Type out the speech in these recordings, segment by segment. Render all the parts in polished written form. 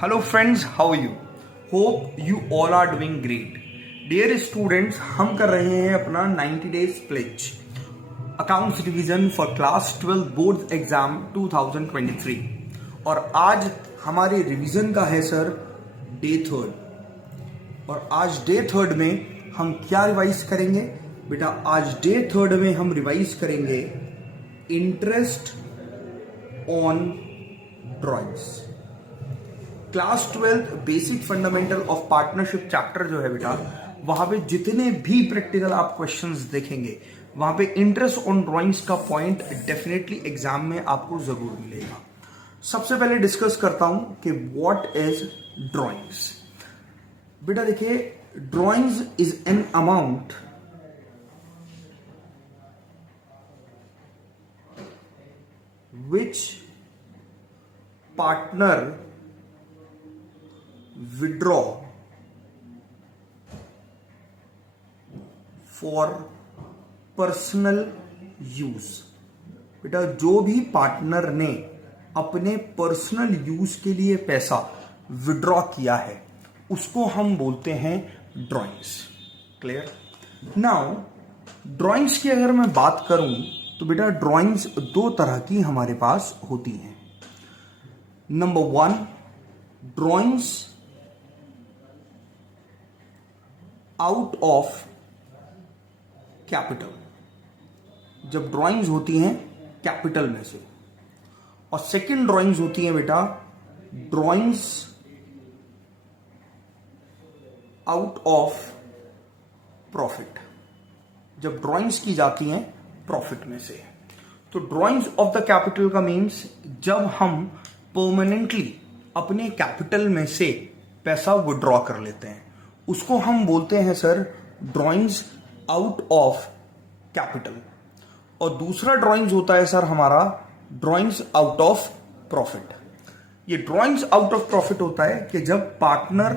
Hello friends, how are you? Hope you all are doing great. Dear students, हम कर रहे हैं अपना 90 days pledge accounts revision for class 12 board exam 2023 और आज हमारे रिवीजन का है सर डे थर्ड। और आज डे थर्ड में हम क्या रिवाइज करेंगे बेटा? आज डे थर्ड में हम रिवाइज करेंगे interest on drawings. Class 12 basic fundamental of partnership chapter जो है बेटा, वहां पे जितने भी प्रैक्टिकल आप क्वेश्चंस देखेंगे वहां पे इंटरेस्ट ऑन ड्राइंग्स का पॉइंट डेफिनेटली एग्जाम में आपको जरूर मिलेगा। सबसे पहले डिस्कस करता हूं कि व्हाट इज ड्राइंग्स। बेटा देखिए, drawings is an amount which partner withdraw for personal use. बेटा जो भी पार्टनर ने अपने पर्सनल यूज के लिए पैसा विड्रॉ किया है उसको हम बोलते हैं ड्राइंग्स। क्लियर? नाउ ड्राइंग्स की अगर मैं बात करूं तो बेटा ड्राइंग्स दो तरह की हमारे पास होती हैं। Number one, drawings out of capital. जब ड्राइंग्स होती हैं कैपिटल में से। और सेकंड ड्राइंग्स होती हैं बेटा ड्राइंग्स आउट ऑफ प्रॉफिट। जब ड्राइंग्स की जाती हैं प्रॉफिट में से। तो ड्राइंग्स ऑफ द कैपिटल का मीन्स जब हम परमानेंटली अपने कैपिटल में से पैसा विड्रॉ कर लेते हैं उसको हम बोलते हैं sir drawings out of capital. और दूसरा ड्राइंग्स होता है सर हमारा ड्राइंग्स आउट ऑफ प्रॉफिट। ये ड्राइंग्स आउट ऑफ प्रॉफिट होता है कि जब पार्टनर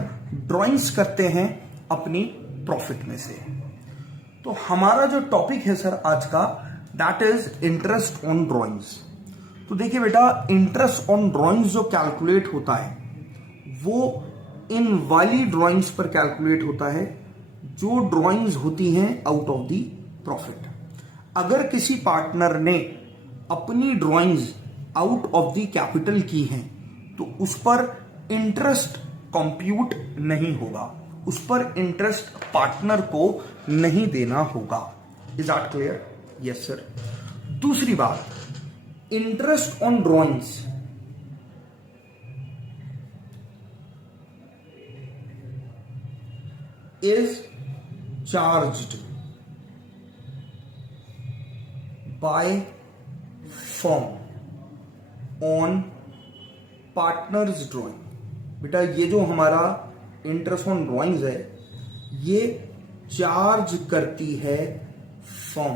ड्राइंग्स करते हैं अपनी प्रॉफिट में से। तो हमारा जो टॉपिक है सर आज का, that is interest on drawings. तो देखिए बेटा, इंटरेस्ट ऑन ड्राइंग्स जो कैलकुलेट होता है वो इन वाली ड्राइंग्स पर कैलकुलेट होता है जो ड्राइंग्स होती हैं आउट ऑफ दी प्रॉफिट। अगर किसी पार्टनर ने अपनी drawings out of the capital की हैं तो उस पर इंटरेस्ट कंप्यूट नहीं होगा, उस पर इंटरेस्ट पार्टनर को नहीं देना होगा। Is that clear? Yes sir. दूसरी बात, interest on drawings is charged by firm on partner's drawing। बेटा ये जो हमारा इंटरेस्ट ऑन ड्राइंग्स है ये चार्ज करती है फर्म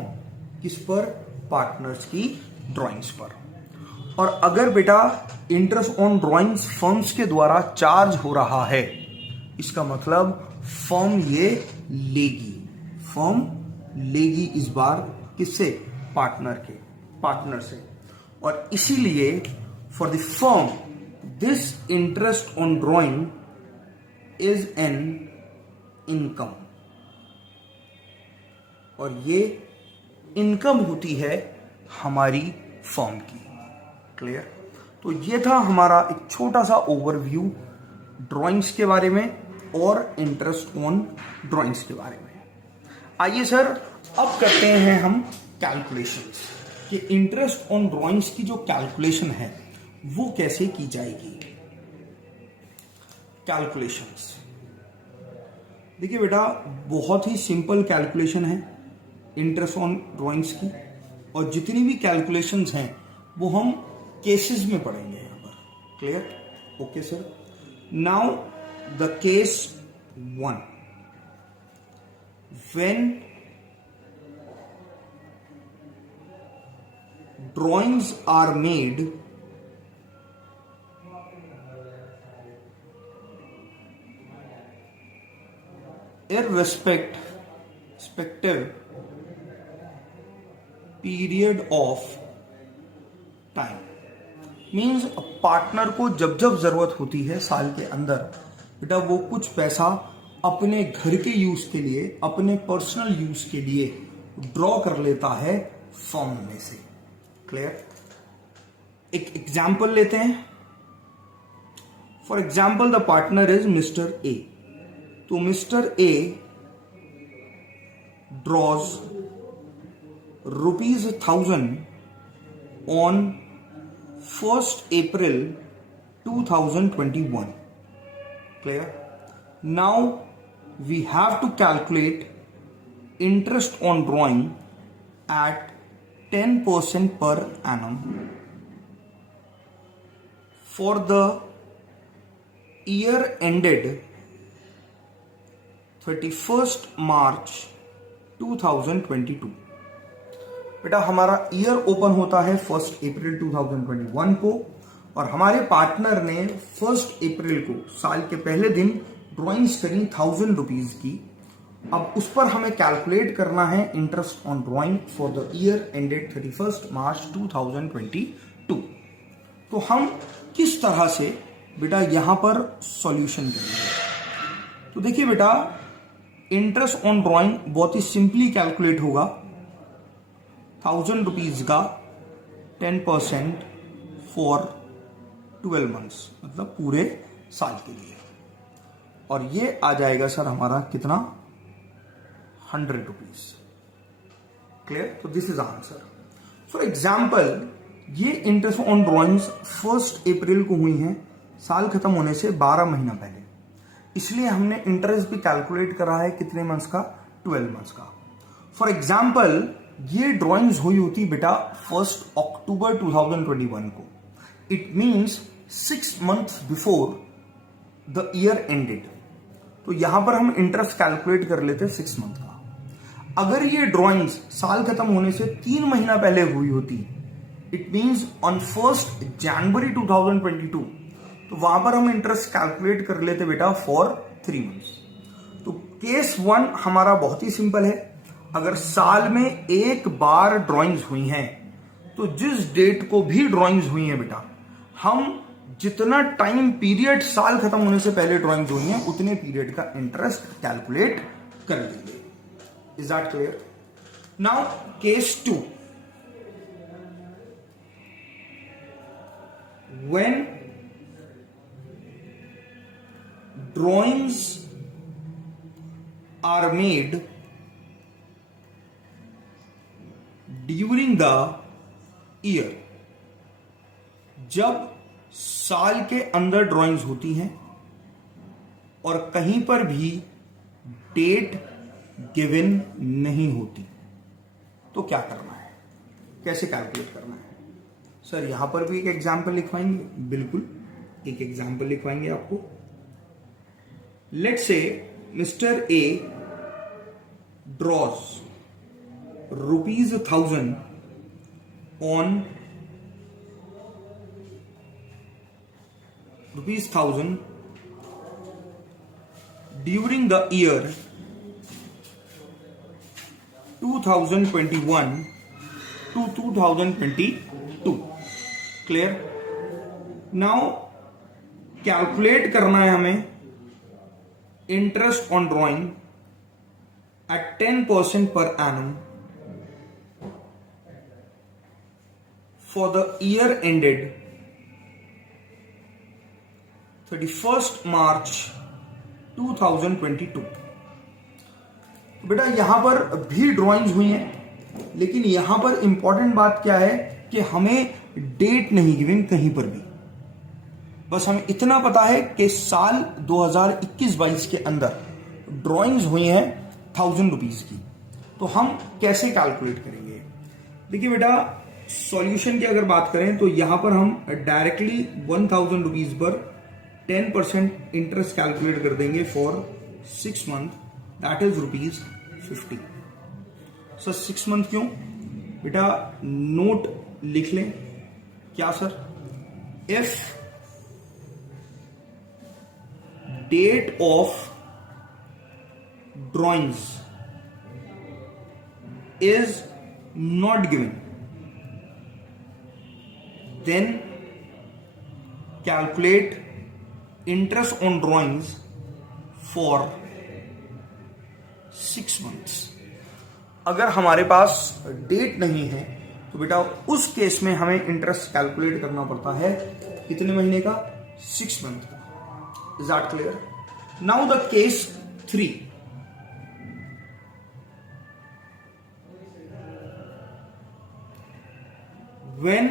किस पर? पार्टनर्स की ड्राइंग्स पर। और अगर बेटा इंटरेस्ट ऑन ड्राइंग्स फर्म्स के द्वारा चार्ज हो रहा है इसका मतलब फर्म ये लेगी, फर्म लेगी इस बार किससे? पार्टनर से। और इसीलिए for the firm this interest on drawing is an income. और ये इनकम होती है हमारी फर्म की। क्लियर? तो ये था हमारा एक छोटा सा ओवरव्यू ड्राइंग्स के बारे में और इंटरेस्ट ऑन ड्राइंग्स के बारे में। आइए सर अब करते हैं हम कैलकुलेशंस कि इंटरेस्ट ऑन ड्राइंग्स की जो कैलकुलेशन है वो कैसे की जाएगी। कैलकुलेशंस देखिए बेटा, बहुत ही सिंपल कैलकुलेशन है इंटरेस्ट ऑन ड्राइंग्स की। और जितनी भी कैलकुलेशंस हैं वो हम केसेस में पढ़ेंगे यहां पर। Clear? Okay sir. Now the case 1, when drawings are made irrespective period of time, means partner को जब जब जरूरत होती है साल के अंदर, बेटा वो कुछ पैसा अपने घर के यूज के लिए, अपने पर्सनल यूज के लिए ड्रॉ कर लेता है फर्म में से। क्लियर? एक एग्जाम्पल लेते हैं। For example the partner is mister A. तो mister A draws ₹1000 on 1st April 2021. Clear? Now we have to calculate interest on drawing at 10% per annum for the year ended 31st March 2022. बेटा हमारा year open होता है 1 अप्रैल 2021 को, और हमारे partner ने 1 अप्रैल को साल के पहले दिन ड्राइंग्स करी ₹1000 की। अब उस पर हमें कैलकुलेट करना है interest on drawing for the year ended 31 मार्च 2022। तो हम किस तरह से बेटा यहां पर सॉल्यूशन करेंगे? तो देखिए बेटा, इंटरेस्ट ऑन ड्राइंग बहुत ही सिंपली कैलकुलेट होगा। ₹1000 का 10% फॉर 12 मंथ्स, मतलब पूरे साल के लिए, और ये आ जाएगा सर हमारा कितना? ₹100। क्लियर? तो this is answer. For example, ये इंटरेस्ट ऑन ड्रॉइंग्स 1 अप्रैल को हुई हैं, साल खत्म होने से 12 महीना पहले, इसलिए हमने इंटरेस्ट भी कैलकुलेट करा है कितने मंथ्स का? 12 मंथ्स का। फॉर एग्जाम्पल, ये ड्राइंग्स हुई होती बेटा 1 अक्टूबर 2021 को। It means 6 months before the year ended. तो यहां पर हम इंटरेस्ट कैलकुलेट कर लेते 6 मंथ का। अगर ये ड्राइंग्स साल खत्म होने से 3 महीना पहले हुई होती, इट मीन्स ऑन 1 जनवरी 2022, तो वहां पर हम इंटरेस्ट कैलकुलेट कर लेते बेटा फॉर 3 मंथ्स। तो केस 1 हमारा बहुत ही सिंपल है। अगर साल में एक बार ड्राइंग्स हुई हैं, तो जिस डेट को भी ड्राइंग्स हुई हैं बेटा, हम जितना टाइम पीरियड साल खत्म होने से पहले ड्राइंग्स हुई हैं, उतने पीरियड का इंटरेस्ट कैलकुलेट कर लेंगे। Is that clear? Now case 2, when drawings are made during the year, जब साल के अंदर ड्राइंग्स होती हैं और कहीं पर भी डेट गिवन नहीं होती, तो क्या करना है, कैसे कैलकुलेट करना है? सर यहां पर भी एक एग्जाम्पल लिखवाएंगे, बिल्कुल एक एग्जाम्पल लिखवाएंगे आपको। Let's say mister A draws ₹1000 on ₹1000 during the year 2021 to 2022. Clear? Now calculate करना है हमें interest on drawing at 10% per annum for the year ended 31st March 2022। तो बेटा यहां पर भी ड्राइंग्स हुई हैं, लेकिन यहां पर इंपॉर्टेंट बात क्या है कि हमें डेट नहीं गिवन कहीं पर भी। बस हमें इतना पता है कि साल 2021-22 के अंदर ड्राइंग्स हुई हैं ₹1000 की। तो हम कैसे कैलकुलेट करेंगे? देखिए बेटा, सॉल्यूशन की अगर बात करें तो यहां पर हम डायरेक्टली ₹1000 पर 10% इंटरेस्ट कैलकुलेट कर देंगे for 6 month, that is ₹50। Sir 6 month क्यों? बेटा नोट लिख लें। क्या sir? If date of drawings is not given, then calculate interest on drawings for 6 months. अगर हमारे पास डेट नहीं है तो बेटा उस केस में हमें इंटरेस्ट कैलकुलेट करना पड़ता है कितने महीने का, 6 मंथ का। Is that clear? Now the case 3, when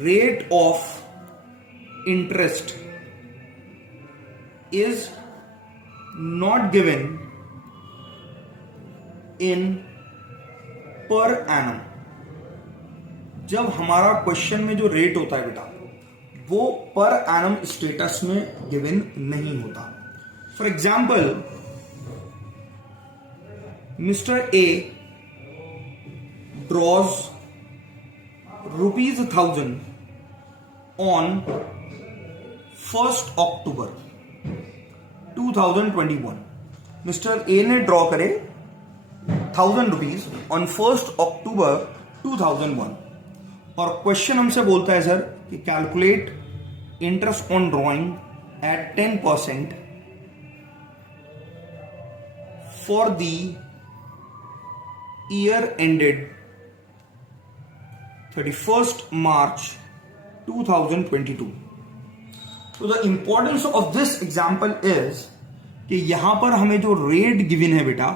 rate of interest is not given in per annum। जब हमारा क्वेश्चन में जो रेट होता है बेटा वो पर एनम स्टेटस में गिवन नहीं होता। For example, mister A draws ₹1000 on 1st October 2021। Mister A ने ड्रॉ करे ₹1000 ऑन 1st October 2001 और क्वेश्चन हमसे बोलता है सर कि calculate interest on drawing at 10% for the year ended 31st March 2022। तो the importance of this example is कि यहां पर हमें जो रेट गिवन है बेटा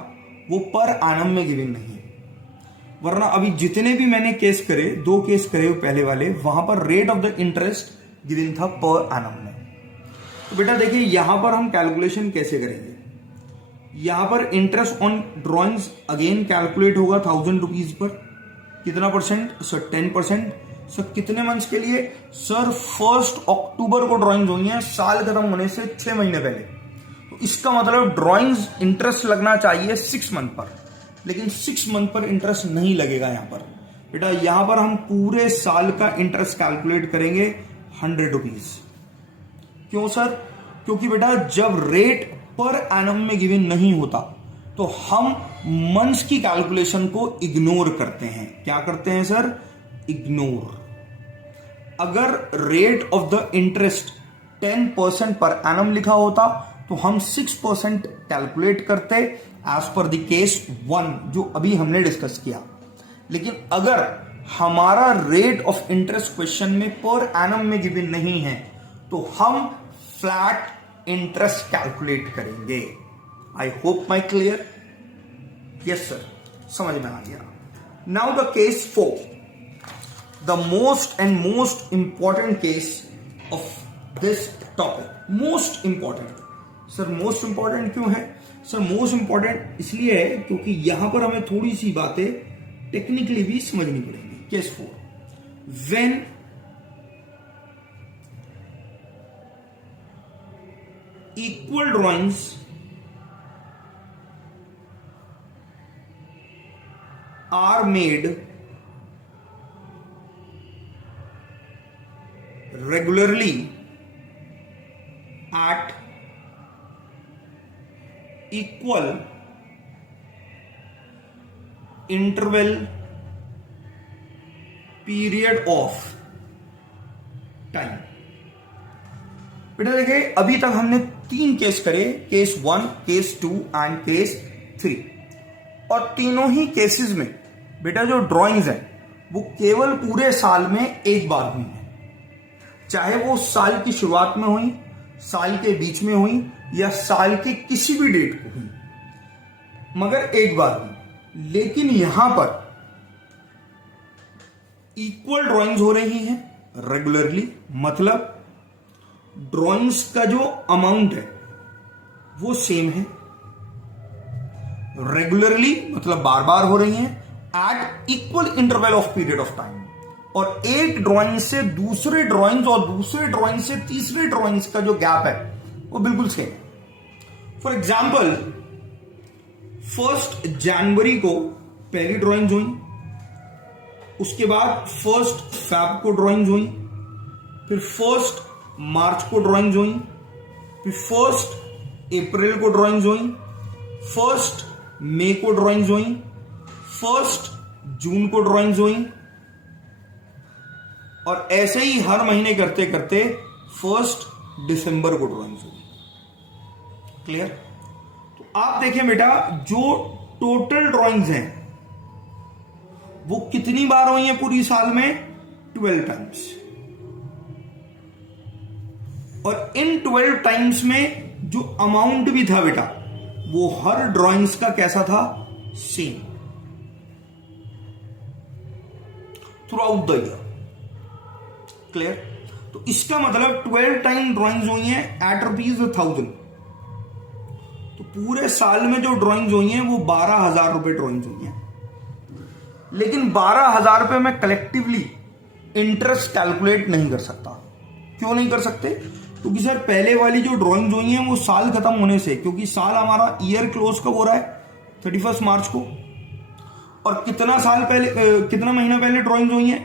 वो पर एनम में गिवन नहीं है, वरना अभी जितने भी मैंने केस करे, 2 केस करे पहले वाले, वहां पर rate of the interest given था पर एनम में। तो बेटा देखिए यहां पर हम कैलकुलेशन कैसे करेंगे। यहां पर interest on drawings again calculate होगा ₹1000 पर, कितना परसेंट सर, 10%। सर कितने मंथ्स के लिए सर, 1st अक्टूबर को ड्राइंग्स हुई हैं, साल खत्म होने से 6 महीने पहले। तो इसका मतलब ड्राइंग्स इंटरेस्ट लगना चाहिए 6 मंथ पर, लेकिन 6 मंथ पर इंटरेस्ट नहीं लगेगा यहां पर बेटा। यहां पर हम पूरे साल का इंटरेस्ट कैलकुलेट करेंगे ₹100। क्यों सर? क्योंकि बेटा जब रेट पर एनम में गिवन नहीं होता तो हम मंथ्स की कैलकुलेशन को इग्नोर करते हैं। क्या करते हैं सर? इग्नोर। अगर rate of the interest 10% per annum लिखा होता तो हम 6% कैलकुलेट करते एज पर द केस 1 जो अभी हमने डिस्कस किया। लेकिन अगर हमारा रेट ऑफ इंटरेस्ट क्वेश्चन में पर एनम में गिवन नहीं है तो हम फ्लैट इंटरेस्ट कैलकुलेट करेंगे। I hope my clear? Yes sir, समझ में आ गया। Now the case 4, the most and most important case of this topic. Most important sir, most important क्यों है सर? मोस्ट इंपॉर्टेंट इसलिए है क्योंकि यहां पर हमें थोड़ी सी बातें टेक्निकली भी समझनी पड़ेंगी। Case 4, when equal drawings are made regularly at equal interval period of time। बेटा देखिए अभी तक हमने 3 केस करे, केस 1, केस 2 एंड केस 3, और तीनों ही केसेस में बेटा जो ड्राइंग्स है वो केवल पूरे साल में एक बार हुई है। चाहे वो साल की शुरुआत में हुई, साल के बीच में हुई या साल के किसी भी डेट को हुई, मगर एक बार हुई। लेकिन यहां पर इक्वल ड्राइंग्स हो रही हैं रेगुलरली, मतलब ड्राइंग्स का जो अमाउंट है वो सेम है। रेगुलरली मतलब बार बार हो रही हैं at equal interval of period of time, और एक ड्राइंग से दूसरे ड्राइंग्स और दूसरे ड्राइंग से तीसरे ड्राइंग्स का जो गैप है वो बिल्कुल सेम है। फॉर एग्जाम्पल 1 जनवरी को पहली ड्राइंग्स हुई, उसके बाद 1 फेब को ड्राइंग्स हुई, फिर 1 मार्च को ड्राइंग्स हुई, फिर 1 अप्रैल को ड्राइंग्स हुई, 1 मई को ड्राइंग्स हुई, 1 जून को ड्राइंग्स हुई, और ऐसे ही हर महीने करते करते 1 दिसंबर को ड्राइंग्स होगी। क्लियर? तो आप देखें बेटा, जो टोटल ड्राइंग्स हैं वो कितनी बार हुई हैं पूरी साल में? 12 टाइम्स। और इन 12 टाइम्स में जो अमाउंट भी था बेटा, वो हर ड्राइंग्स का कैसा था? Same through out the year. Clear? तो इसका मतलब 12 टाइम ड्राइंग्स हुई हैं एट ₹1000। तो पूरे साल में जो ड्राइंग्स हुई हैं वो 12,000 रुपए ड्राइंग्स हुई हैं। लेकिन 12,000 रुपए में कलेक्टिवली इंटरेस्ट कैलकुलेट नहीं कर सकता। क्यों नहीं कर सकते? क्योंकि सर पहले वाली जो ड्राइंग्स हुई हैं वो साल खत्म होने से, क्योंकि साल हमारा ईयर क्लोज कब हो रहा है? 31 मार्च को। और कितना साल पहले, कितना महीना पहले ड्राइंग्स हुई हैं?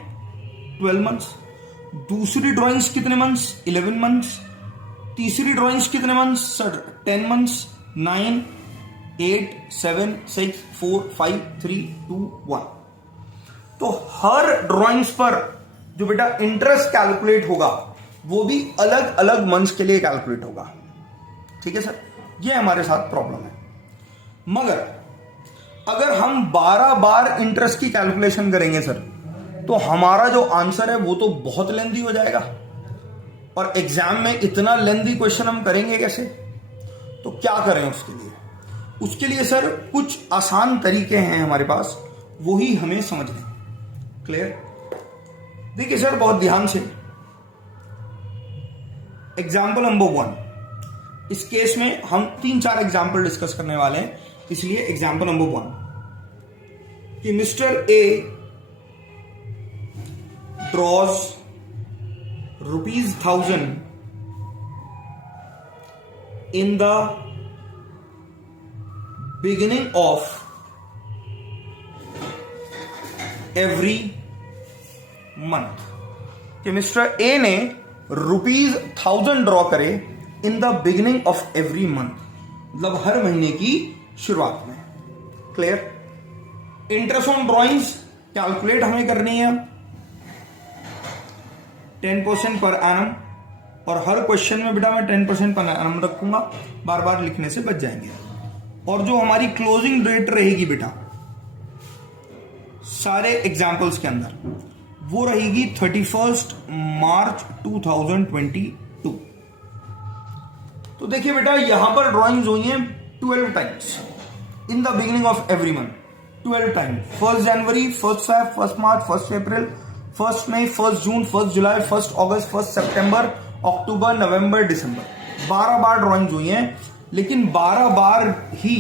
12 मंथ्स। दूसरी ड्राइंग्स कितने मंथ्स? 11 मंथ्स। तीसरी ड्राइंग्स कितने मंथ्स सर? 10 मंथ्स। 9, 8, 7, 6, 4, 5, 3, 2, 1। तो हर ड्राइंग्स पर जो बेटा इंटरेस्ट कैलकुलेट होगा वो भी अलग अलग मंथ्स के लिए कैलकुलेट होगा। ठीक है सर, ये हमारे साथ प्रॉब्लम है। मगर अगर हम 12 बार इंटरेस्ट की कैलकुलेशन करेंगे सर, तो हमारा जो आंसर है वो तो बहुत लेंथी हो जाएगा। और एग्जाम में इतना लेंथी क्वेश्चन हम करेंगे कैसे? तो क्या करें उसके लिए? उसके लिए सर कुछ आसान तरीके हैं हमारे पास, वो ही हमें समझने हैं। क्लियर? देखिए सर बहुत ध्यान से, एग्जाम्पल नंबर 1, इस केस में हम 3-4 एग्जाम्पल डिस्कस करने वाले हैं, इसलिए एग्जाम्पल नंबर 1 कि mister A draws ₹1000 in the beginning of every month। कि मिस्टर ए ने ₹1000 ड्रॉ करे in the beginning of every month, मतलब हर महीने की शुरुआत में। Clear? Interest on drawings calculate हमें करनी है 10% पर एनम, और हर क्वेश्चन में बेटा मैं 10% पर एनम रखूंगा, बार बार लिखने से बच जाएंगे। और जो हमारी क्लोजिंग डेट रहेगी बेटा सारे एग्जाम्पल्स के अंदर, वो रहेगी 31 मार्च 2022। तो देखिए बेटा यहां पर ड्राइंग्स हुई हैं 12 times in the beginning of every month. 12 times, 1 जनवरी, 1 फेब, 1 मार्च, 1 अप्रैल, 1 मई, 1 जून, 1 जुलाई, 1 अगस्त, 1 सितंबर, अक्टूबर, नवंबर, दिसंबर। 12 बार ड्राइंग्स हुई हैं। लेकिन 12 बार ही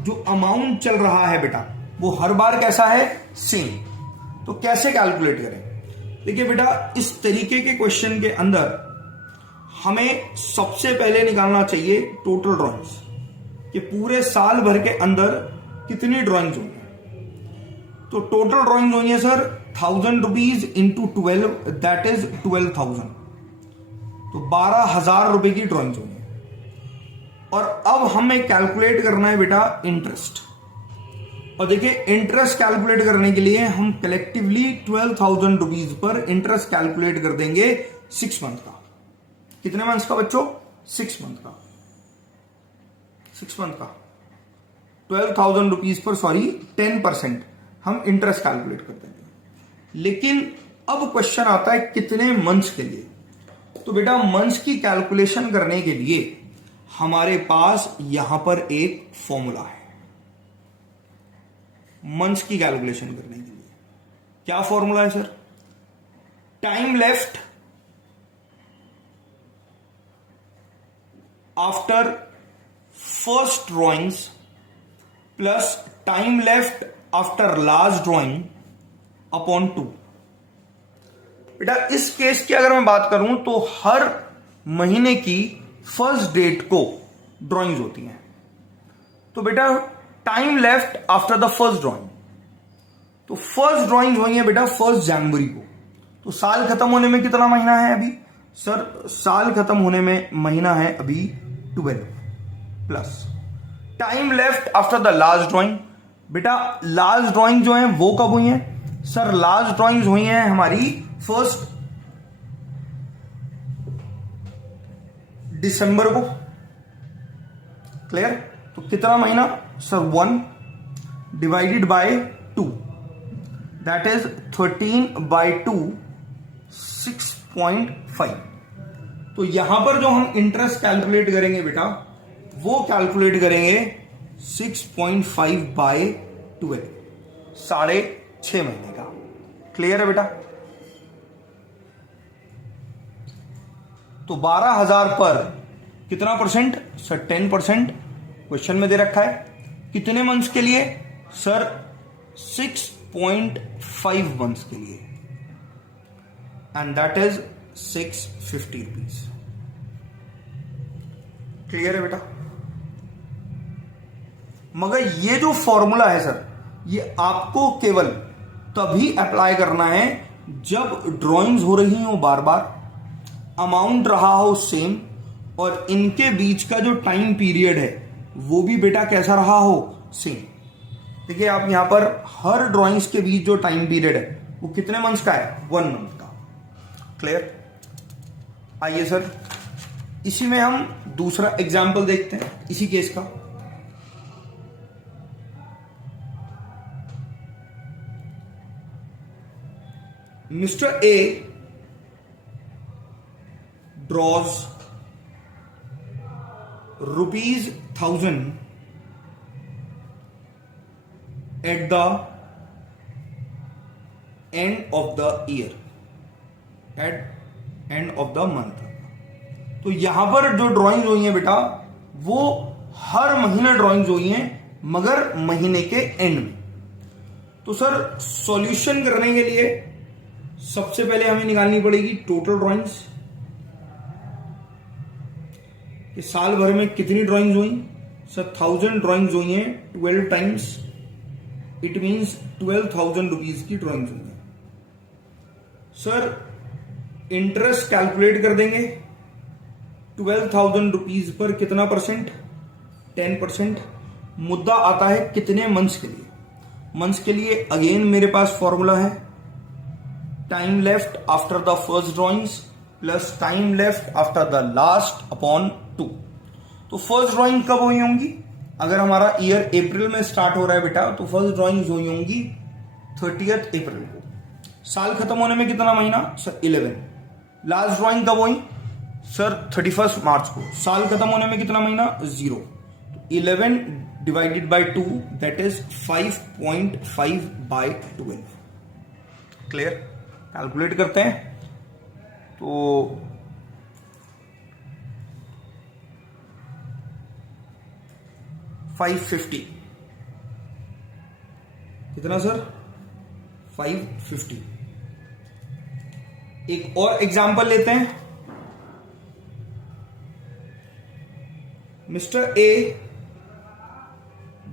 जो अमाउंट चल रहा है बेटा वो हर बार कैसा है? सेम। तो कैसे कैलकुलेट करें? देखिए बेटा इस तरीके के क्वेश्चन के अंदर हमें सबसे पहले निकालना चाहिए टोटल ड्राइंग्स, कि पूरे साल भर के अंदर कितनी ड्राइंग्स हुई हैं। तो टोटल ड्राइंग्स हुई है sir 1000 rupees into 12, that is 12,000। तो 12,000 रुपए की ड्राइंग्स हुई है। और अब हमें कैलकुलेट करना है बेटा इंटरेस्ट। और देखिए इंटरेस्ट कैलकुलेट करने के लिए हम collectively 12,000 rupees per interest calculate कर देंगे 6 मंथ का। कितने मंथ्स का बच्चों? 6 मंथ का। 6 मंथ का 12,000 रुपीज पर 10% हम इंटरेस्ट कैलकुलेट कर देंगे। लेकिन अब क्वेश्चन आता है कितने मंथ्स के लिए। तो बेटा मंथ्स की कैलकुलेशन करने के लिए हमारे पास यहां पर एक फॉर्मूला है मंथ्स की कैलकुलेशन करने के लिए। क्या फॉर्मूला है sir? Time left after first drawings plus time left after last drawing upon 2। बेटा इस केस की अगर मैं बात करूं तो हर महीने की फर्स्ट डेट को ड्राइंग्स होती हैं। तो बेटा time left after the first drawing, तो फर्स्ट ड्राइंग हुई है बेटा 1 जनवरी को। तो साल खत्म होने में कितना महीना है अभी सर? साल खत्म होने में महीना है अभी 12 plus time left after the last drawing. बेटा लास्ट ड्राइंग जो है वो कब हुई है सर? लास्ट ड्राइंग्स हुई हैं हमारी 1 दिसंबर को। क्लियर? तो कितना महीना sir? 1 divided by 2, that is 13/2, 6.5। तो यहां पर जो हम इंटरेस्ट कैलकुलेट करेंगे बेटा, वो कैलकुलेट करेंगे 6.5/12, 6.5 महीने का। क्लियर है बेटा? तो 12,000 पर कितना परसेंट सर? 10%। क्वेश्चन में दे रखा है कितने मंथ्स के लिए सर? 6.5 मंथ्स के लिए, and that is 650 rupees. Clear है बेटा? मगर ये जो फॉर्मूला है सर, ये आपको केवल तभी अप्लाई करना है जब ड्राइंग्स हो रही हो बार बार, अमाउंट रहा हो सेम, और इनके बीच का जो टाइम पीरियड है वो भी बेटा कैसा रहा हो? सेम। देखिए आप यहां पर हर ड्राइंग्स के बीच जो टाइम पीरियड है वो कितने मंथ्स का है? 1 मंथ का। क्लियर? आइए सर, इसी में हम दूसरा एग्जाम्पल देखते हैं इसी केस का। Mister A draws ₹1,000 at the end of the year, at end of the month। तो यहां पर जो ड्राइंग हुई है बेटा, वो हर महीने ड्राइंग्स हुई हैं, मगर महीने के एंड में। तो सर सॉल्यूशन करने के लिए सबसे पहले हमें निकालनी पड़ेगी टोटल ड्राइंग्स, कि साल भर में कितनी ड्राइंग्स हुई। सर 1000 ड्राइंग्स हुई हैं 12 टाइम्स, इट मीन्स 12,000 रुपीज की ड्राइंग्स हुई हैं। सर इंटरेस्ट कैलकुलेट कर देंगे। 12,000 रुपीज पर कितना परसेंट? 10%। मुद्दा आता है कितने मंथ्स के लिए? मंथ्स के लिए अगेन मेरे पास फॉर्मूला है, time left after the first drawings plus time left after the last upon 2। तो फर्स्ट ड्राइंग कब हुई होंगी? अगर हमारा ईयर अप्रैल में स्टार्ट हो रहा है बेटा, तो फर्स्ट ड्राइंग हुई होंगी 30 अप्रैल को। साल खत्म होने में कितना महीना सर? 11। लास्ट ड्राइंग कब हुई सर? 31 मार्च को। साल खत्म होने में कितना महीना? 0। 11 divided by 2, that is 5.5/12। Clear? Calculate करते हैं तो 550। कितना सर? 550। एक और एग्जांपल लेते हैं। Mister A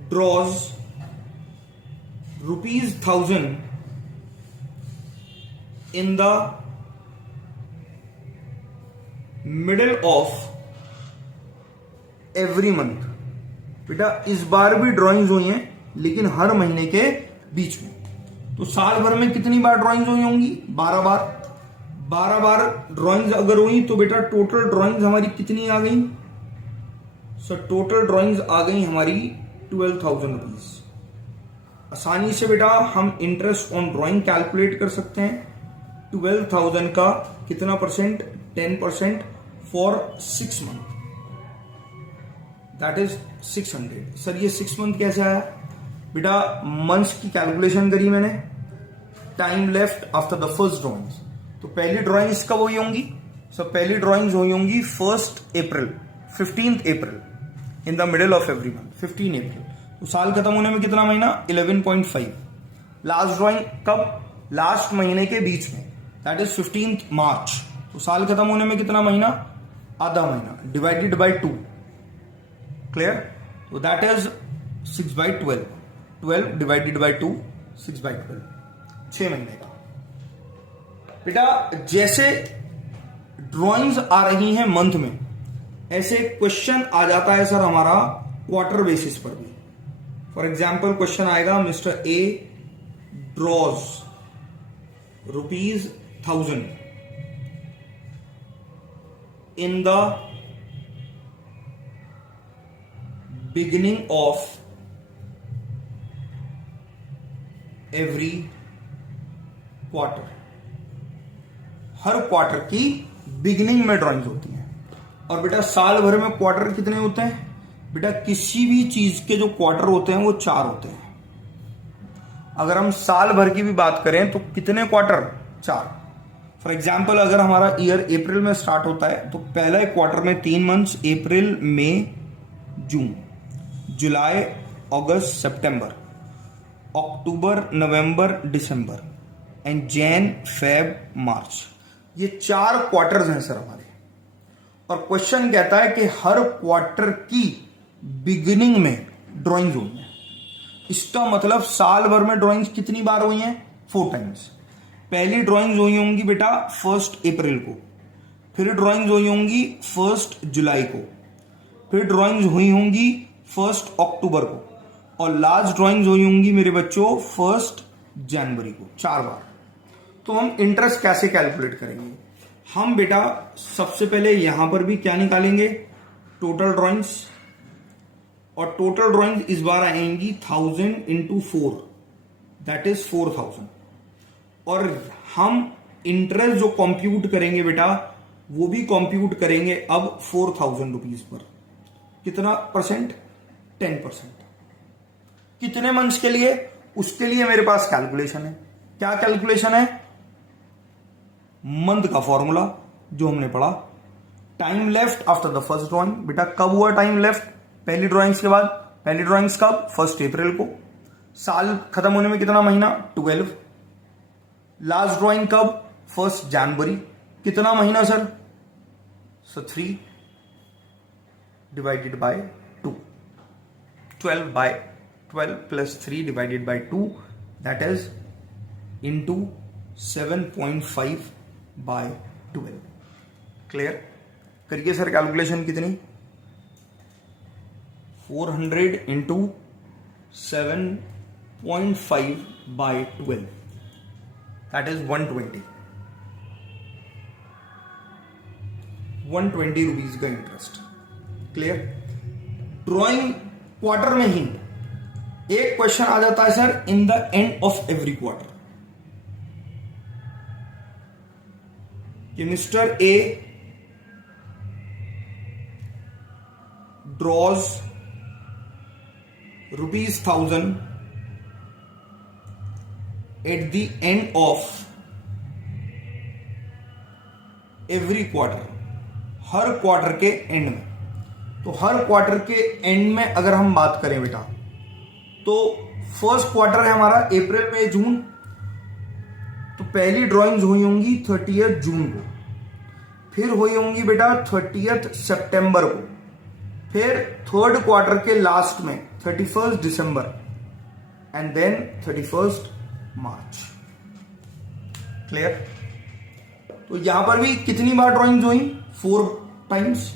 draws ₹1,000 in the middle of every month. बेटा इस बार भी ड्राइंग्स हुई हैं, लेकिन हर महीने के बीच में। तो साल भर में कितनी बार ड्राइंग्स हुई होंगी? 12 बार। 12 बार ड्राइंग्स अगर हुई तो बेटा टोटल ड्राइंग्स हमारी कितनी आ गई सर? टोटल ड्राइंग्स आ गई हमारी 12,000 रुपीज। आसानी से बेटा हम इंटरेस्ट ऑन ड्राइंग कैलकुलेट कर सकते हैं। 12,000 का कितना percent? 10% for 6 month, that is 600। Sir ये 6 मंथ कैसे आया? बेटा मंथ्स की कैलकुलेशन करी मैंने, time left after the first drawings. तो पहली ड्राइंग्स कब हुई होंगी सर? पहली ड्राइंग्स हुई होंगी 1 अप्रैल, 15 अप्रैल, in the middle of every month, 15 अप्रैल। तो साल खत्म होने में कितना महीना? 11.5। लास्ट ड्राइंग कब? लास्ट महीने के बीच में, दैट इज 15 मार्च। तो साल खत्म होने में कितना महीना? आधा महीना, डिवाइडेड बाय 2। क्लियर? तो दैट इज 6/12। 12 डिवाइडेड बाय 2, 6/12, 6 महीने का। बेटा जैसे ड्राइंग्स आ रही हैं मंथ में, ऐसे क्वेश्चन आ जाता है सर हमारा क्वार्टर बेसिस पर भी। फॉर एग्जाम्पल क्वेश्चन आएगा, mister A draws ₹1,000 in the beginning of every quarter, हर क्वार्टर की बिगिनिंग में ड्राइंग्स होती हैं। और बेटा साल भर में क्वार्टर कितने होते हैं? बेटा किसी भी चीज के जो क्वार्टर होते हैं वो 4 होते हैं। अगर हम साल भर की भी बात करें तो कितने क्वार्टर? 4। फॉर एग्जाम्पल अगर हमारा ईयर अप्रैल में स्टार्ट होता है तो पहले क्वार्टर में 3 मंथ्स, अप्रैल, मई, जून, जुलाई, अगस्त, सितंबर, अक्टूबर, नवंबर, दिसंबर एंड जैन, फेब, मार्च। ये 4 क्वार्टर्स हैं सर हमारे। और क्वेश्चन कहता है कि हर क्वार्टर की बिगिनिंग में ड्राइंग्स हुई हैं। इसका मतलब साल भर में ड्राइंग्स कितनी बार हुई हैं? 4 टाइम्स। पहली ड्राइंग्स हुई होंगी बेटा 1 अप्रैल को, फिर ड्राइंग्स हुई होंगी 1 जुलाई को, फिर ड्राइंग्स हुई होंगी 1 अक्टूबर को, और लास्ट ड्राइंग्स हुई होंगी मेरे बच्चों 1 जनवरी को। 4 बार। तो हम इंटरेस्ट कैसे कैलकुलेट करेंगे? हम बेटा सबसे पहले यहां पर भी क्या निकालेंगे? Total drawings. और टोटल ड्राइंग्स इस बार आएंगी 1000 इंटू 4, दैट इज 4000। और हम इंटरेस्ट जो कंप्यूट करेंगे बेटा वो भी कंप्यूट करेंगे अब 4000 रुपीज पर। कितना परसेंट? 10%। कितने मंथ्स के लिए? उसके लिए मेरे पास कैलकुलेशन है। क्या कैलकुलेशन है? मंथ का फॉर्मूला जो हमने पढ़ा। Time left after the first drawing. बेटा कब हुआ टाइम लेफ्ट? पहली ड्राइंग्स के बाद। पहली ड्राइंग्स कब? 1 अप्रैल को। साल खत्म होने में कितना महीना? 12। लास्ट ड्राइंग कब? 1 जनवरी। कितना महीना sir? 3 divided by 2। 12 plus 3 divided by 2, that is into 7.5 by 12। Clear? करिए सर कैलकुलेशन कितनी? 400 into 7.5 by 12, that is 120 rupees का इंटरेस्ट। क्लियर? ड्राइंग क्वार्टर में ही एक क्वेश्चन आ जाता है sir in the end of every quarter कि mister A draws ₹1000 at the end of every quarter, हर क्वार्टर के एंड में। तो हर क्वार्टर के एंड में अगर हम बात करें बेटा तो फर्स्ट क्वार्टर है हमारा अप्रैल, मई, जून। तो पहली ड्राइंग्स हुई होंगी 30 जून को, फिर हुई होंगी बेटा 30 सितंबर को, फिर थर्ड क्वार्टर के लास्ट में 31 दिसंबर एंड देन 31 मार्च। क्लियर? तो यहां पर भी कितनी बार ड्राइंग्स हुई? 4 टाइम्स।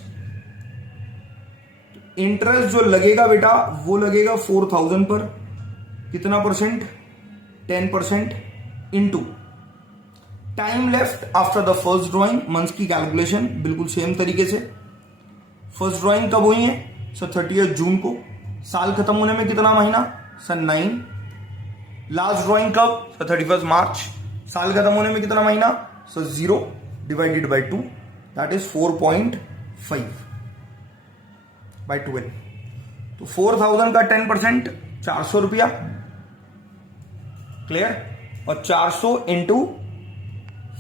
इंटरेस्ट जो लगेगा बेटा वो लगेगा 4000 पर। कितना percent? 10% into time left after the first drawing. Months की कैलकुलेशन बिल्कुल सेम तरीके से। फर्स्ट ड्राइंग कब हुई है सर? 30 जून को। साल खत्म होने में कितना महीना सर? 9। लास्ट ड्राइंग कब सर? 31 मार्च। साल खत्म होने में कितना महीना sir? 0 divided by 2, that is 4.5 by 12। तो 4000 का 10% 400 रुपया। क्लियर? और 400 इंटू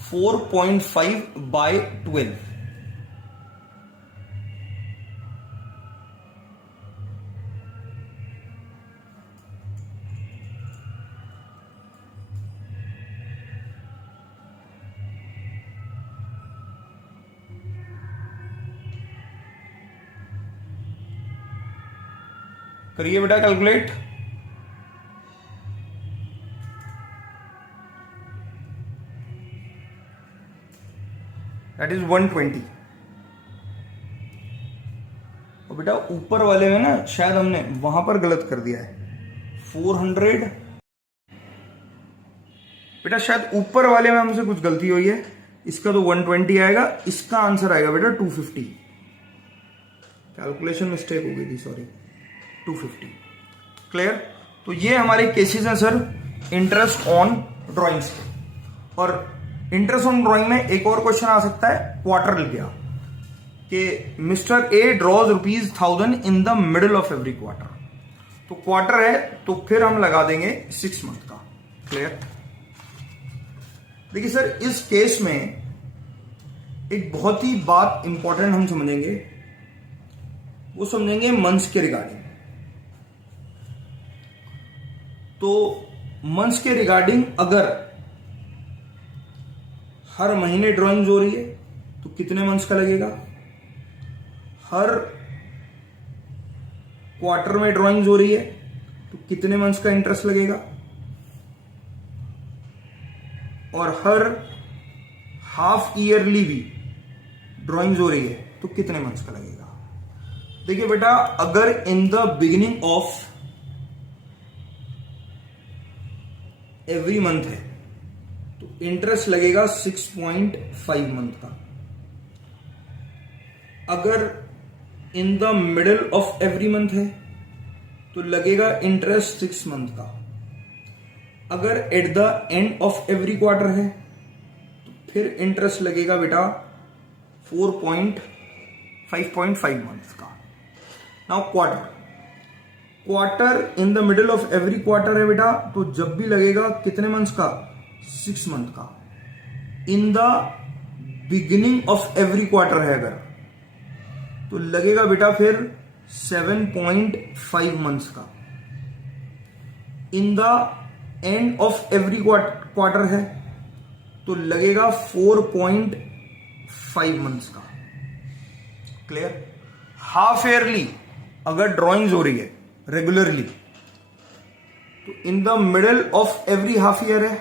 4.5 बाई 12, करिए बेटा कैलकुलेट। That is 120। और बेटा ऊपर वाले में ना शायद हमने वहां पर गलत कर दिया है। 400 बेटा शायद ऊपर वाले में हमसे कुछ गलती हुई है। इसका तो 120 आएगा, इसका आंसर आएगा बेटा 250। कैलकुलेशन मिस्टेक हो गई थी, सॉरी। 250। क्लियर? तो ये हमारे केसेस हैं सर इंटरेस्ट ऑन ड्राइंग्स के। और इंटरेस्ट ऑन ड्राइंग में एक और क्वेश्चन आ सकता है, क्वार्टर लिख गया कि mister A draws ₹1000 in the middle of every quarter. तो क्वार्टर है तो फिर हम लगा देंगे 6 मंथ का। क्लियर? देखिए सर इस केस में एक बहुत ही बात इंपॉर्टेंट हम समझेंगे, वो समझेंगे मंथ्स के रिगार्डिंग। तो मंथ्स के रिगार्डिंग अगर हर महीने ड्राइंग्स हो रही है तो कितने मंथ्स का लगेगा, हर क्वार्टर में ड्राइंग्स हो रही है तो कितने मंथ्स का इंटरेस्ट लगेगा, और हर हाफ ईयरली भी ड्राइंग्स हो रही है तो कितने मंथ्स का लगेगा। देखिए बेटा अगर इन the beginning of every month है तो इंटरेस्ट लगेगा 6.5 मंथ का। अगर इन the middle of every month है तो लगेगा इंटरेस्ट 6 मंथ का। अगर eight the end of every quarter है तो फिर इंटरेस्ट लगेगा बेटा 5.5 मंथ का। Now quarter in the middle of every quarter है बेटा, तो जब भी लगेगा कितने मंथ्स का, 6 मंथ का। इन the beginning of every quarter है अगर तो लगेगा बेटा फिर 7.5 मंथ्स का। इन the end of every quarter है तो लगेगा 4.5 मंथ्स का। क्लियर? हाफ ईयरली अगर ड्राइंग्स हो रही है रेगुलरली तो इन the middle of every half year है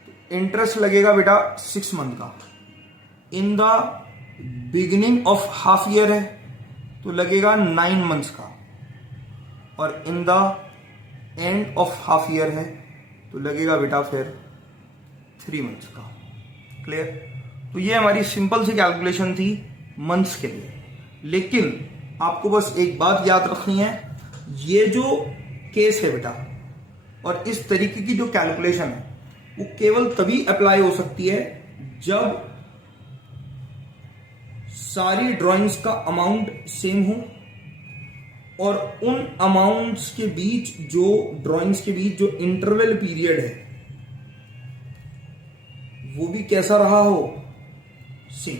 तो इंटरेस्ट लगेगा बेटा 6 मंथ का। इन the beginning of half year है तो लगेगा 9 मंथ्स का, और इन the end of half year है तो लगेगा बेटा फिर 3 मंथ्स का। क्लियर? तो ये हमारी सिंपल सी कैलकुलेशन थी मंथ्स के लिए। लेकिन आपको बस एक बात याद रखनी है, ये जो केस है बेटा और इस तरीके की जो कैलकुलेशन है वो केवल तभी अप्लाई हो सकती है जब सारी ड्राइंग्स का अमाउंट सेम हो और उन अमाउंट्स के बीच जो ड्राइंग्स के बीच जो इंटरवल पीरियड है वो भी कैसा रहा हो, सेम।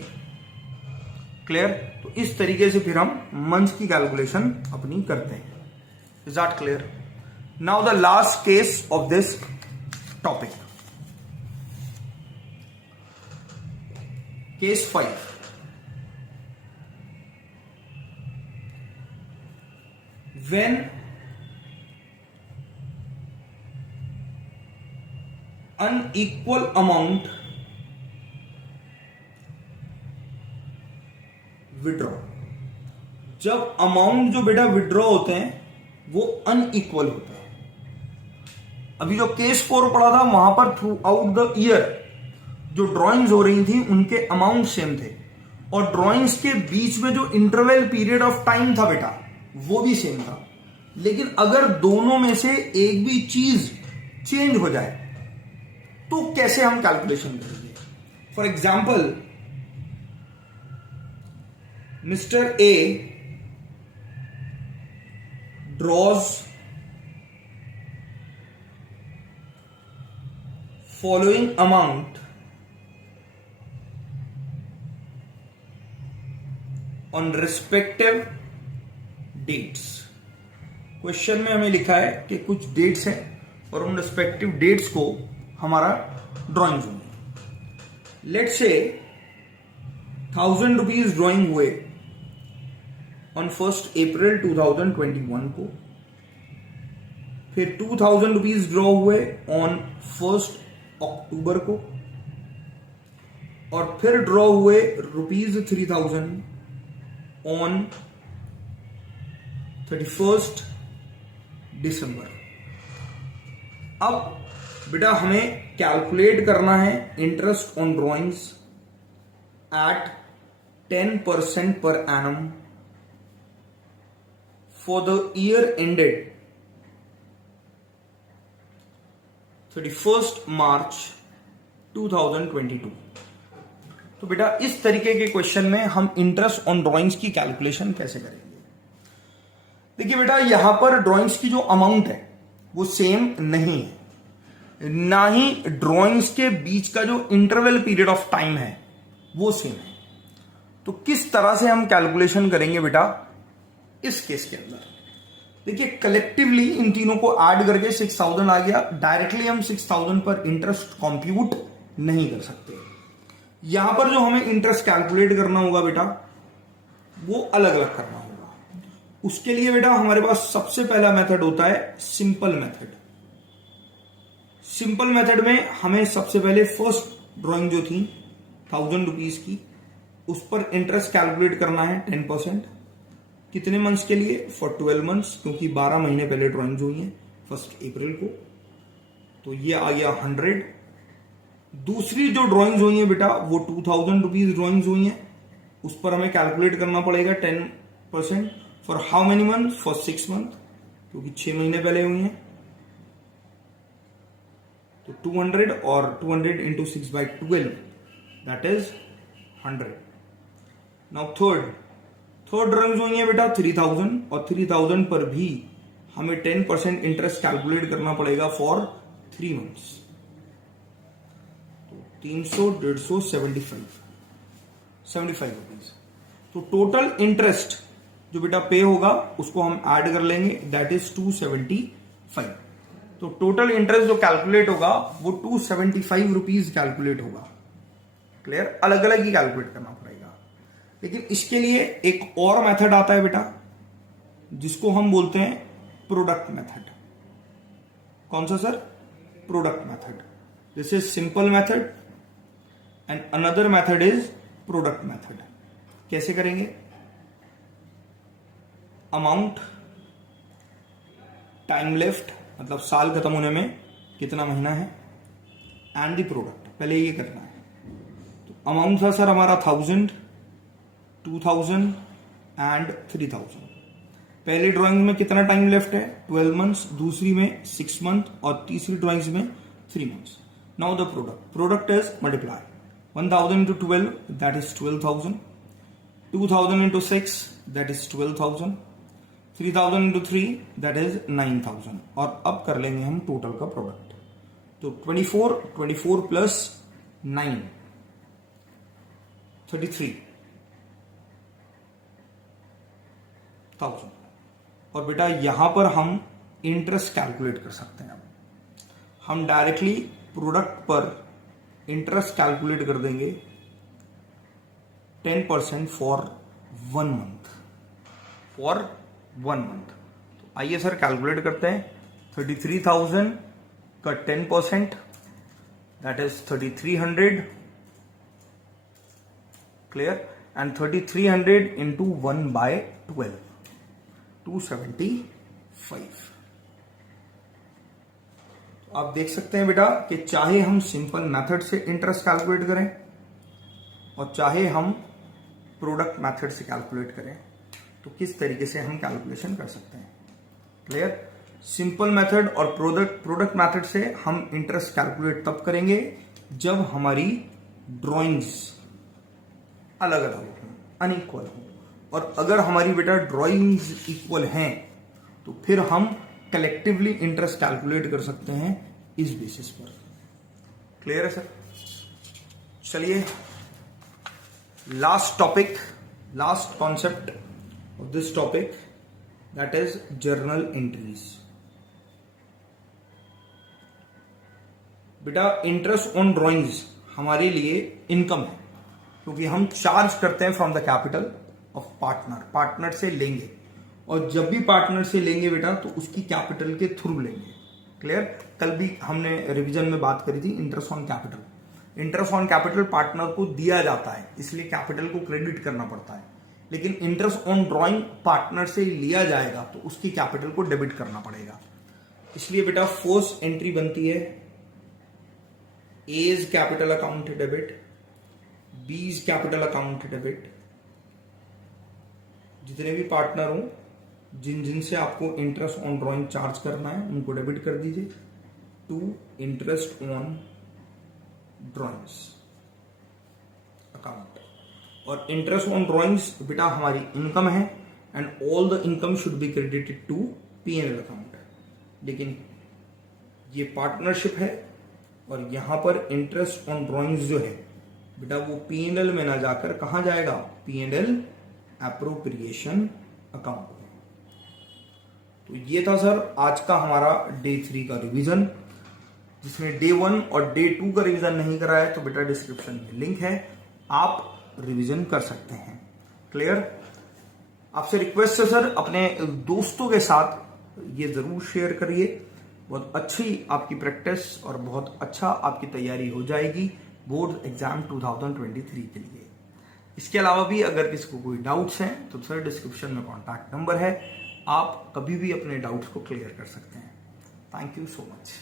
क्लियर? तो इस तरीके से फिर हम मंथ्स की कैलकुलेशन अपनी करते हैं। Is that clear? Now the last case of this topic, case 5। when unequal amount withdraw, जब अमाउंट जो बेटा विड्रॉ होते हैं वो अनइक्वल होते हैं। अभी जो केस 4 पढ़ा था वहां पर थ्रू आउट द ईयर जो ड्राइंग्स हो रही थी उनके अमाउंट सेम थे और ड्राइंग्स के बीच में जो इंटरवल पीरियड ऑफ टाइम था बेटा वो भी सेम था। लेकिन अगर दोनों में से एक भी चीज चेंज हो जाए तो कैसे हम कैलकुलेशन करेंगे। For example mister A draws following amount on respective dates. Question में हमें लिखा है कि कुछ डेट्स हैं और उन रिस्पेक्टिव डेट्स को हमारा ड्राइंग्स होंगे। लेट्स से 1000 रुपीज ड्राइंग हुए ऑन 1 अप्रैल 2021 को, फिर 2000 रुपीज ड्रॉ हुए ऑन 1 अक्टूबर को, और फिर ड्रॉ हुए ₹3000 ऑन 31 दिसंबर। अब बेटा हमें कैलकुलेट करना है interest on drawings at 10% per annum for the year ended 31st March 2022। तो बेटा इस तरीके के क्वेश्चन में हम इंटरेस्ट ऑन ड्राइंग्स की कैलकुलेशन कैसे करेंगे। देखिए बेटा, यहां पर ड्राइंग्स की जो अमाउंट है वो सेम नहीं है, ना ही ड्राइंग्स के बीच का जो इंटरवल पीरियड ऑफ टाइम है वो सेम है। तो किस तरह से हम कैलकुलेशन करेंगे बेटा इस केस के अंदर। देखिए, कलेक्टिवली इन तीनों को ऐड करके 6000 आ गया। डायरेक्टली हम 6000 पर इंटरेस्ट कंप्यूट नहीं कर सकते। यहां पर जो हमें इंटरेस्ट कैलकुलेट करना होगा बेटा वो अलग अलग करना होगा। उसके लिए बेटा हमारे पास सबसे पहला मेथड होता है सिंपल मेथड। सिंपल मेथड में हमें सबसे पहले फर्स्ट ड्राइंग जो थी 1000 रुपीज की, उस पर इंटरेस्ट कैलकुलेट करना है 10%। कितने मंथ्स के लिए? फॉर 12 मंथ्स, क्योंकि 12 महीने पहले ड्राइंग्स हुई हैं 1 अप्रैल को। तो ये आ गया 100। दूसरी जो ड्राइंग्स हुई हैं बेटा वो 2000 रुपीज ड्राइंग्स हुई हैं, उस पर हमें कैलकुलेट करना पड़ेगा 10%। For how many month? For 6 month, क्योंकि 6 महीने पहले हुई हैं। तो 200 और 200 into 6/12 that is 100। Now third drawings हुई है बेटा 3000, और 3000 पर भी हमें 10% इंटरेस्ट कैलकुलेट करना पड़ेगा फॉर 3 मंथ्स। तो 300, 150, 75 रुपीज। तो टोटल इंटरेस्ट जो बेटा पे होगा उसको हम ऐड कर लेंगे, दैट इज 275। तो टोटल इंटरेस्ट जो कैलकुलेट होगा वो 275 रुपीज कैलकुलेट होगा। क्लियर? अलग अलग ही कैलकुलेट करना पड़ेगा। लेकिन इसके लिए एक और मेथड आता है बेटा जिसको हम बोलते हैं प्रोडक्ट मेथड। कौन सा sir? Product method. This is simple method and another method is product method. कैसे करेंगे? अमाउंट, टाइम लेफ्ट, मतलब साल खत्म होने में कितना महीना है, एंड द प्रोडक्ट। पहले ये करना है। तो अमाउंट था सर हमारा 1000, 2000 एंड 3000। पहली ड्राइंग में कितना टाइम लेफ्ट है? 12 मंथ्स, दूसरी में 6 मंथ और तीसरी ड्राइंग्स में 3 months. Now the product is multiply 1000 into 12 that is 12000, 2000 into 6 that is 12000, 3000 into 3 that is 9000। और अब कर लेंगे हम टोटल का प्रोडक्ट। तो 24 प्लस 9 33,000। और बेटा यहां पर हम इंटरेस्ट कैलकुलेट कर सकते हैं। हम डायरेक्टली प्रोडक्ट पर इंटरेस्ट कैलकुलेट कर देंगे 10% फॉर 1 मंथ। तो आइए सर कैलकुलेट करते हैं। 33,000 का 10% that is 3300। Clear? And 3300 into 1/12 275। तो आप देख सकते हैं बेटा कि चाहे हम सिंपल मेथड से इंटरेस्ट कैलकुलेट करें और चाहे हम प्रोडक्ट मेथड से कैलकुलेट करें तो किस तरीके से हम कैलकुलेशन कर सकते हैं। क्लियर? सिंपल मेथड और प्रोडक्ट मेथड से हम इंटरेस्ट कैलकुलेट तब करेंगे जब हमारी ड्राइंग्स अलग अलग हो, अनइक्वल हो। और अगर हमारी बेटा ड्राइंग्स इक्वल हैं तो फिर हम कलेक्टिवली इंटरेस्ट कैलकुलेट कर सकते हैं इस बेसिस पर। क्लियर है सर? चलिए last topic, last concept of this topic that is journal entries. बेटा इंटरेस्ट ऑन ड्राइंग्स हमारे लिए इनकम है, क्योंकि हम चार्ज करते हैं from the capital of partner से लेंगे, और जब भी पार्टनर से लेंगे बेटा तो उसकी कैपिटल के थ्रू लेंगे। क्लियर? कल भी हमने रिवीजन में बात करी थी interest on capital. Interest on capital partner को दिया जाता है, इसलिए कैपिटल को क्रेडिट करना पड़ता है। लेकिन इंटरेस्ट ऑन ड्राइंग पार्टनर से लिया जाएगा तो उसकी कैपिटल को डेबिट करना पड़ेगा। इसलिए बेटा फर्स्ट एंट्री बनती है A's capital account debit, B's capital account debit. जितने भी पार्टनर हों जिन जिन से आपको इंटरेस्ट ऑन ड्राइंग चार्ज करना है उनको डेबिट कर दीजिए to interest on drawings account. और इंटरेस्ट ऑन ड्राइंग्स बेटा हमारी इनकम है and all the income should be credited to P&L account. लेकिन ये पार्टनरशिप है और यहां पर इंटरेस्ट ऑन ड्राइंग्स जो है बेटा वो P&L में ना जाकर कहां जाएगा, P&L एप्रोप्रिएशन अकाउंट में। तो ये था सर आज का हमारा डे 3 का रिवीजन। जिसमें डे 1 और डे 2 का रिवीजन नहीं कराया तो बेटा डिस्क्रिप्शन में लिंक है, आप रिवीजन कर सकते हैं। क्लियर? आपसे रिक्वेस्ट है सर अपने दोस्तों के साथ ये जरूर शेयर करिए, बहुत अच्छी आपकी प्रैक्टिस और बहुत अच्छा आपकी तैयारी हो जाएगी बोर्ड एग्जाम 2023 के लिए। इसके अलावा भी अगर किसी को कोई डाउट्स हैं तो सर डिस्क्रिप्शन में कॉन्टैक्ट नंबर है, आप कभी भी अपने डाउट्स को क्लियर कर सकते हैं। Thank you so much.